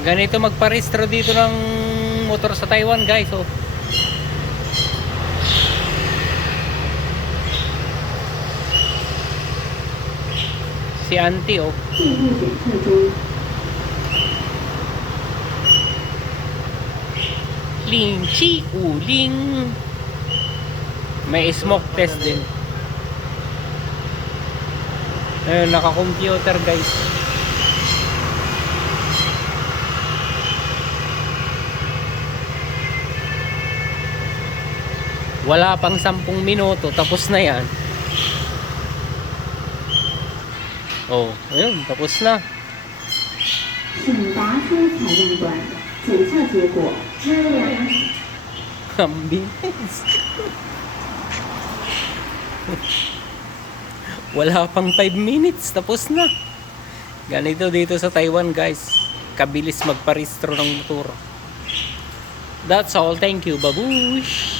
ganito magparehistro dito ng motor sa Taiwan guys oh. si auntie oh. Ling Chi Uling may smoke test din. Ayun naka computer guys. wala pang 10 minuto tapos na yan. Oh ayun tapos na. Ang wala pang 5 minutes tapos na. Ganito dito sa Taiwan guys. Kabilis magparistro ng motor. That's all. Thank you. Babush!